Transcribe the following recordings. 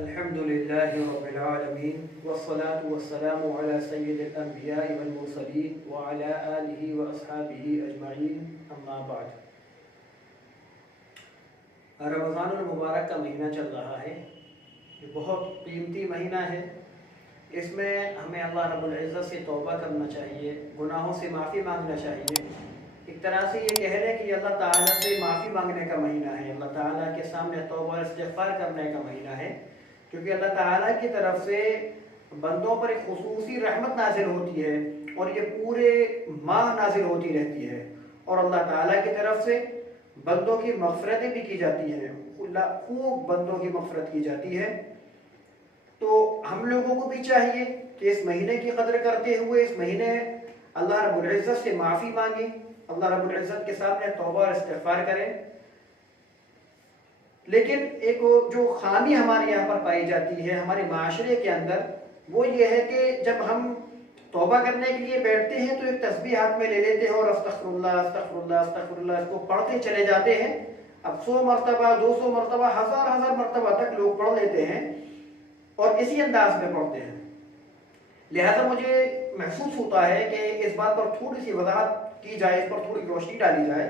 الحمد لله رب العالمين والصلاة والسلام على سيد الأنبياء والمرسلين وعلى آله وأصحابه أجمعين أما بعد. رمضان المبارک کا مہینہ چل رہا ہے. یہ بہت قیمتی مہینہ ہے. اس میں ہمیں اللہ رب العزت سے توبہ کرنا چاہیے, گناہوں سے معافی مانگنا چاہیے. ایک طرح سے یہ کہہ رہے ہیں کہ یہ اللہ تعالیٰ سے معافی مانگنے کا مہینہ ہے, اللہ تعالیٰ کے سامنے توبہ استغفار کرنے کا مہینہ ہے, کیونکہ اللہ تعالیٰ کی طرف سے بندوں پر ایک خصوصی رحمت نازل ہوتی ہے اور یہ پورے ماہ نازل ہوتی رہتی ہے, اور اللہ تعالیٰ کی طرف سے بندوں کی مغفرتیں بھی کی جاتی ہیں, خوب بندوں کی مغفرت کی جاتی ہے. تو ہم لوگوں کو بھی چاہیے کہ اس مہینے کی قدر کرتے ہوئے اس مہینے اللہ رب العزت سے معافی مانگیں, اللہ رب العزت کے سامنے توبہ اور استغفار کریں. لیکن ایک جو خامی ہمارے یہاں پر پائی جاتی ہے ہمارے معاشرے کے اندر, وہ یہ ہے کہ جب ہم توبہ کرنے کے لیے بیٹھتے ہیں تو ایک تسبیح ہاتھ میں لے لیتے ہیں اور استغفر اللہ استغفر اللہ استغفر اللہ اس کو پڑھتے چلے جاتے ہیں. اب 100 مرتبہ 200 مرتبہ ہزار مرتبہ تک لوگ پڑھ لیتے ہیں اور اسی انداز میں پڑھتے ہیں. لہذا مجھے محسوس ہوتا ہے کہ اس بات پر تھوڑی سی وضاحت کی جائے, اس پر تھوڑی روشنی ڈالی جائے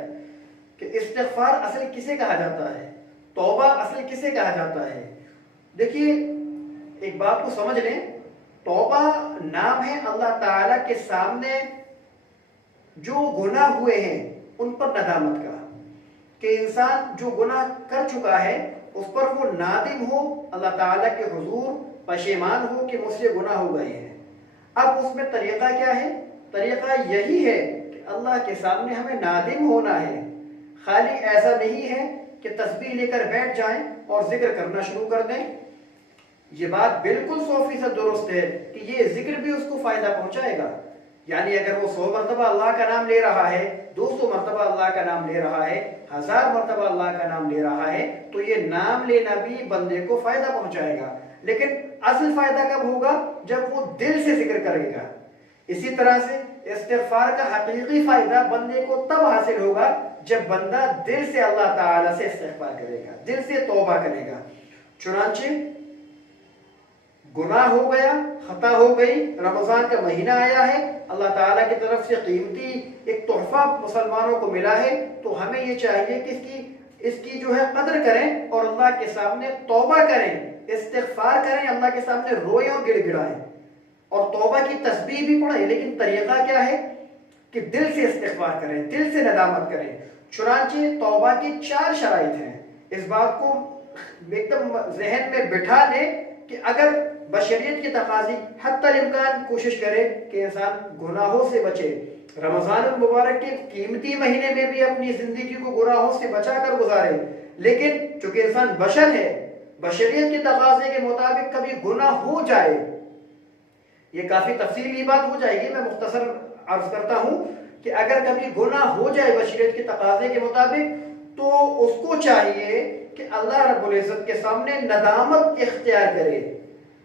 کہ استغفار اصل کسے کہا جاتا ہے, توبہ اصل کسے کہا جاتا ہے. دیکھیے ایک بات کو سمجھ لیں, توبہ نام ہے اللہ تعالیٰ کے سامنے جو گناہ ہوئے ہیں ان پر ندامت کا, کہ انسان جو گناہ کر چکا ہے اس پر وہ نادم ہو, اللہ تعالیٰ کے حضور پشیمان ہو کہ مجھ سے گناہ ہو گئے ہیں. اب اس میں طریقہ کیا ہے؟ طریقہ یہی ہے کہ اللہ کے سامنے ہمیں نادم ہونا ہے. خالی ایسا نہیں ہے کہ تسبیح لے کر بیٹھ جائیں اور ذکر کرنا شروع کر دیں. یہ بات بالکل 100% درست ہے کہ یہ ذکر بھی اس کو فائدہ پہنچائے گا. یعنی اگر وہ 100 مرتبہ اللہ کا نام لے رہا ہے, 200 مرتبہ اللہ کا نام لے رہا ہے, 1000 مرتبہ اللہ کا نام لے رہا ہے, تو یہ نام لینا بھی بندے کو فائدہ پہنچائے گا. لیکن اصل فائدہ کب ہوگا؟ جب وہ دل سے ذکر کرے گا. اسی طرح سے استغفار کا حقیقی فائدہ بندے کو تب حاصل ہوگا جب بندہ دل سے اللہ تعالیٰ سے استغفار کرے گا, دل سے توبہ کرے گا. چنانچہ گناہ ہو گیا, خطا ہو گئی, رمضان کا مہینہ آیا ہے, اللہ تعالیٰ کی طرف سے قیمتی ایک تحفہ مسلمانوں کو ملا ہے, تو ہمیں یہ چاہیے کہ اس کی جو ہے قدر کریں اور اللہ کے سامنے توبہ کریں, استغفار کریں, اللہ کے سامنے روئیں اور گڑ گڑائیں اور توبہ کی تسبیح بھی پڑھیں. لیکن طریقہ کیا ہے؟ کہ دل سے استغفار کریں, دل سے ندامت کریں. چنانچہ توبہ کی 4 شرائط ہیں. اس بات کو ایک دم ذہن میں بٹھا لیں کہ اگر بشریت کی تقاضی حتی الامکان کوشش کرے کہ انسان گناہوں سے بچے, رمضان المبارک کے قیمتی مہینے میں بھی اپنی زندگی کو گناہوں سے بچا کر گزارے. لیکن چونکہ انسان بشر ہے, بشریت کے تقاضے کے مطابق کبھی گناہ ہو جائے, یہ کافی تفصیلی بات ہو جائے گی, میں مختصر عرض کرتا ہوں کہ اگر کبھی گناہ ہو جائے بشریت کے تقاضے کے مطابق, تو اس کو چاہیے کہ اللہ رب العزت کے سامنے ندامت اختیار کرے.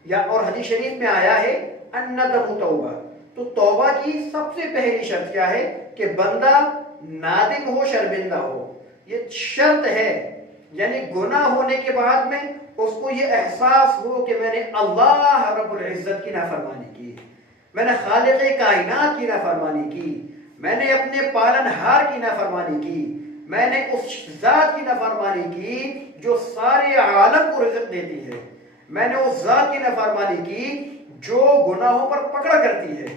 یا اور حدیث شریف میں آیا ہے الندم توبہ. تو توبہ کی سب سے پہلی شرط کیا ہے؟ کہ بندہ نادم ہو, شرمندہ ہو. یہ شرط ہے. یعنی گناہ ہونے کے بعد میں اس کو یہ احساس ہو کہ میں نے اللہ رب العزت کی نافرمانی کی, میں نے خالق کائنات کی نافرمانی کی, میں نے اپنے پالنہار کی نافرمانی کی, میں نے اس ذات کی نافرمانی کی جو سارے عالم کو رزق دیتی ہے, میں نے اس ذات کی نافرمانی کی جو گناہوں پر پکڑا کرتی ہے.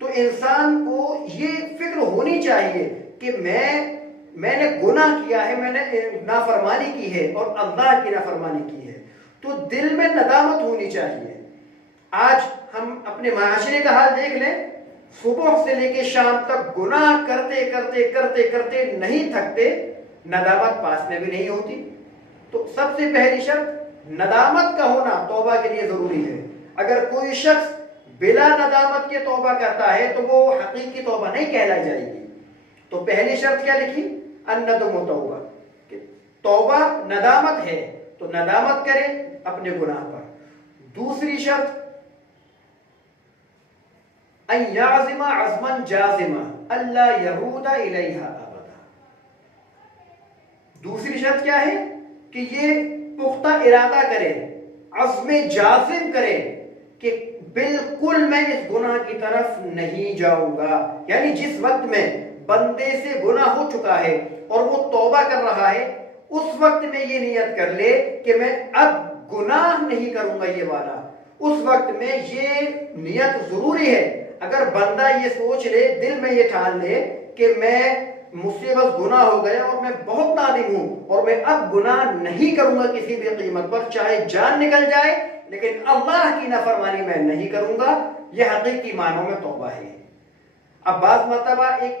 تو انسان کو یہ فکر ہونی چاہیے کہ میں نے گناہ کیا ہے, میں نے نافرمانی کی ہے اور اللہ کی نافرمانی کی ہے. تو دل میں ندامت ہونی چاہیے. آج ہم اپنے معاشرے کا حال دیکھ لیں, صبح سے لے کے شام تک گناہ کرتے کرتے کرتے کرتے نہیں تھکتے, ندامت پاس میں بھی نہیں ہوتی. تو سب سے پہلی شرط ندامت کا ہونا توبہ کے لیے ضروری ہے. اگر کوئی شخص بلا ندامت کے توبہ کرتا ہے تو وہ حقیقی توبہ نہیں کہلائی جائے گی. تو پہلی شرط کیا لکھی؟ الندم توبہ, کہ توبہ ندامت ہے تو ندامت کرے اپنے گناہ پر. دوسری شرط ان یعزم عزما جازما الا یعود الیہا ابدا. دوسری شرط کیا ہے؟ کہ یہ پختہ ارادہ کرے عزم جازم کرے کہ بالکل میں اس گناہ کی طرف نہیں جاؤں گا. یعنی جس وقت میں بندے سے گناہ ہو چکا ہے اور وہ توبہ کر رہا ہے، اس وقت میں یہ نیت کر لے کہ میں اب گناہ نہیں کروں گا یہ والا. اس وقت میں یہ نیت ضروری ہے. اگر بندہ یہ سوچ لے، دل میں یہ ٹھان لے کہ میں مجھ سے بس گناہ ہو گیا اور میں بہت نادم ہوں اور میں اب گناہ نہیں کروں گا کسی بھی قیمت پر، چاہے جان نکل جائے لیکن اللہ کی نافرمانی میں نہیں کروں گا، یہ حقیقی معنوں میں توبہ ہے. اب بعض مرتبہ ایک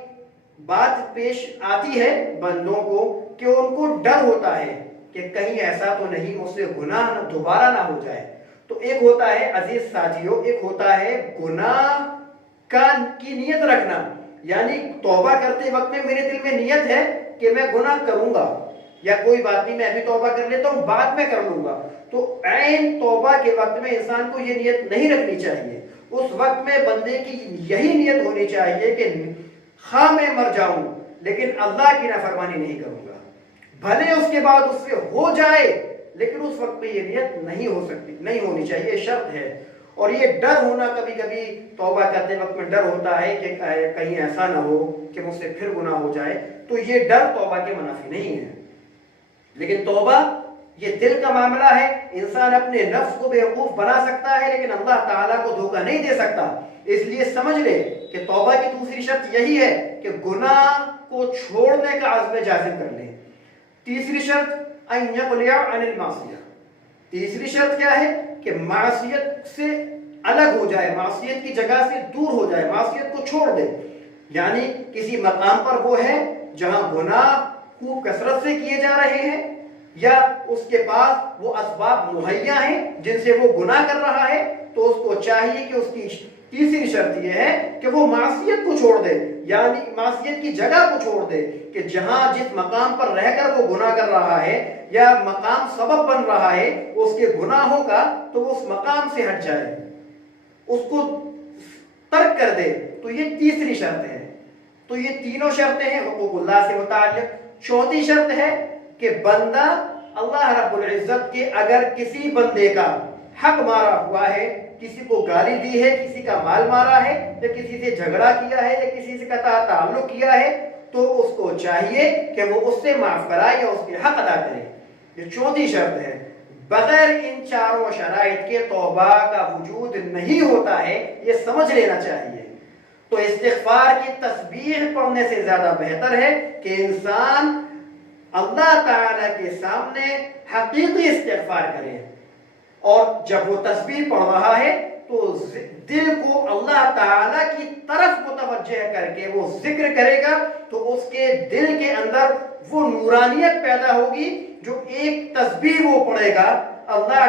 بات پیش آتی ہے بندوں کو کہ ان کو ڈر ہوتا ہے کہ کہیں ایسا تو نہیں مجھ سے گناہ دوبارہ نہ ہو جائے. تو ایک ہوتا ہے عزیز ساتھیوں، ایک ہوتا ہے گناہ کی نیت رکھنا، یعنی توبہ کرتے وقت میں میرے دل میں نیت ہے کہ میں گناہ کروں گا، یا کوئی بات نہیں میں ابھی توبہ کر لیتا ہوں بعد میں کر لوں گا. تو عین توبہ کے وقت میں انسان کو یہ نیت نہیں رکھنی چاہیے. اس وقت میں بندے کی یہی نیت ہونی چاہیے کہ خواہ میں مر جاؤں لیکن اللہ کی نافرمانی نہیں کروں گا، بھلے اس کے بعد اس سے ہو جائے لیکن اس وقت میں یہ نیت نہیں ہو سکتی، نہیں ہونی چاہیے، شرط ہے. اور یہ ڈر ہونا، کبھی کبھی توبہ کرتے وقت میں ڈر ہوتا ہے کہ کہیں ایسا نہ ہو کہ مجھ سے پھر گناہ ہو جائے، تو یہ ڈر توبہ کے منافی نہیں ہے. لیکن توبہ یہ دل کا معاملہ ہے. انسان اپنے نفس کو بیوقوف بنا سکتا ہے لیکن اللہ تعالیٰ کو دھوکہ نہیں دے سکتا. اس لیے سمجھ لے کہ توبہ کی دوسری شرط یہی ہے کہ گناہ کو چھوڑنے کا عزم جازم کر لے. تیسری شرط ان یقلع عن المعصیہ. تیسری شرط کیا ہے کہ معصیت سے الگ ہو جائے، معصیت کی جگہ سے دور ہو جائے، معصیت کو چھوڑ دے. یعنی کسی مقام پر وہ ہے جہاں گناہ خوب کثرت سے کیے جا رہے ہیں، یا اس کے پاس وہ اسباب مہیا ہیں جن سے وہ گناہ کر رہا ہے، تو اس کو چاہیے کہ اس کی تیسری شرط یہ ہے کہ وہ معصیت کو چھوڑ دے، یعنی معصیت کی جگہ کو چھوڑ دے کہ جہاں جس مقام پر رہ کر وہ گناہ کر رہا ہے یا مقام سبب بن رہا ہے اس کے گناہوں کا، تو وہ اس مقام سے ہٹ جائے، اس کو ترک کر دے. تو یہ تیسری شرط ہے. تو یہ تینوں شرطیں ہیں حقوق اللہ سے متعلق. چوتھی شرط ہے کہ بندہ اللہ رب العزت کے اگر کسی بندے کا حق مارا ہوا ہے، کسی کو گالی دی ہے، کسی کا مال مارا ہے، یا کسی سے جھگڑا کیا ہے، یا کسی سے قطع تعلق کیا ہے، تو اس کو چاہیے کہ وہ اس سے معاف کرائے یا اس کے حق ادا کرے. یہ چوتھی شرط ہے. بغیر ان چاروں شرائط کے توبہ کا وجود نہیں ہوتا ہے، یہ سمجھ لینا چاہیے. تو استغفار کی تسبیح پڑھنے سے زیادہ بہتر ہے کہ انسان اللہ تعالی کے سامنے حقیقی استغفار کرے، اور جب وہ تسبیح پڑھ رہا ہے تو دل کو اللہ تعالی کی طرف متوجہ کر کے وہ ذکر کرے گا، تو اس کے دل کے اندر وہ نورانیت پیدا ہوگی جو ایک تسبیح وہ پڑھے گا اللہ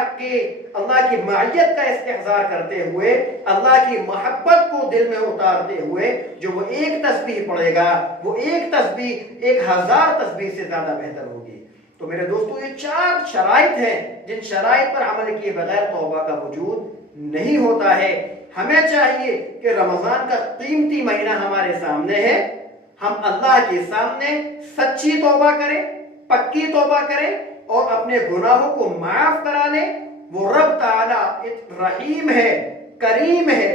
کی معیت کا استحضار کرتے ہوئے، اللہ کی محبت کو دل میں اتارتے ہوئے. جو وہ ایک تسبیح پڑھے گا، وہ ایک تسبیح 1000 تسبیح سے زیادہ بہتر ہوگی. تو میرے دوستو، یہ 4 شرائط ہیں جن شرائط پر عمل کیے بغیر توبہ کا وجود نہیں ہوتا ہے. ہمیں چاہیے کہ رمضان کا قیمتی مہینہ ہمارے سامنے ہے، ہم اللہ کے سامنے سچی توبہ کریں، پکی توبہ کریں اور اپنے گناہوں کو معاف کرا لیں. وہ رب تعالی رحیم ہے، کریم ہے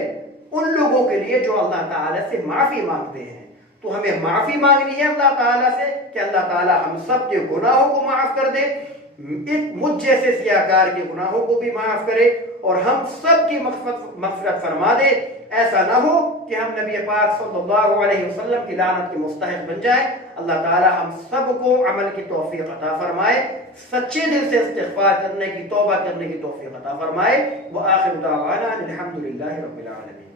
ان لوگوں کے لیے جو اللہ تعالی سے معافی مانگتے ہیں. تو ہمیں معافی مانگنی ہے اللہ تعالیٰ سے کہ اللہ تعالیٰ ہم سب کے گناہوں کو معاف کر دے، مجھ جیسے سیاہکار کے گناہوں کو بھی معاف کرے اور ہم سب کی مغفرت فرما دے. ایسا نہ ہو کہ ہم نبی پاک صلی اللہ علیہ وسلم کی لعنت کے مستحق بن جائیں. اللہ تعالیٰ ہم سب کو عمل کی توفیق عطا فرمائے، سچے دل سے استغفار کرنے کی، توبہ کرنے کی توفیق عطا فرمائے. وآخر دعوانا الحمدللہ رب العالمین.